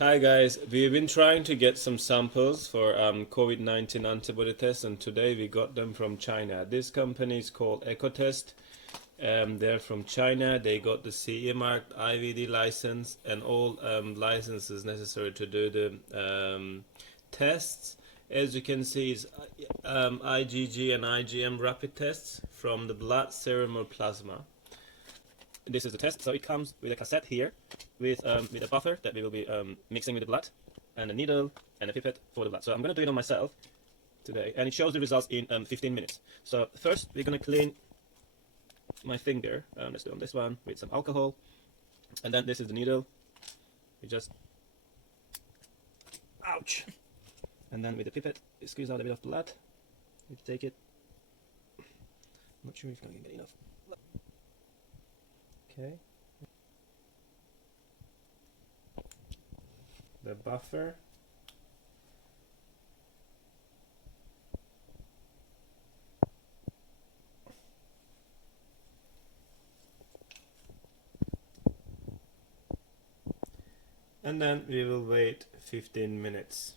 Hi guys, we've been trying to get some samples for COVID-19 antibody tests, and today we got them from China. This company is called EcoTest. They're from China. They got the CE marked IVD license and all licenses necessary to do the tests. As you can see, it's IgG and IgM rapid tests from the blood, serum, or plasma. This is the test. So it comes with a cassette here with a buffer that we will be mixing with the blood, and a needle and a pipette for the blood. So I'm going to do it on myself today, and it shows the results in 15 minutes. So first we're going to clean my finger. Let's do on this one with some alcohol, and then this is the needle. We just ouch, and then with the pipette we squeeze out a bit of blood. We take it. I'm not sure if I can get enough. Okay. The buffer. And then we will wait 15 minutes.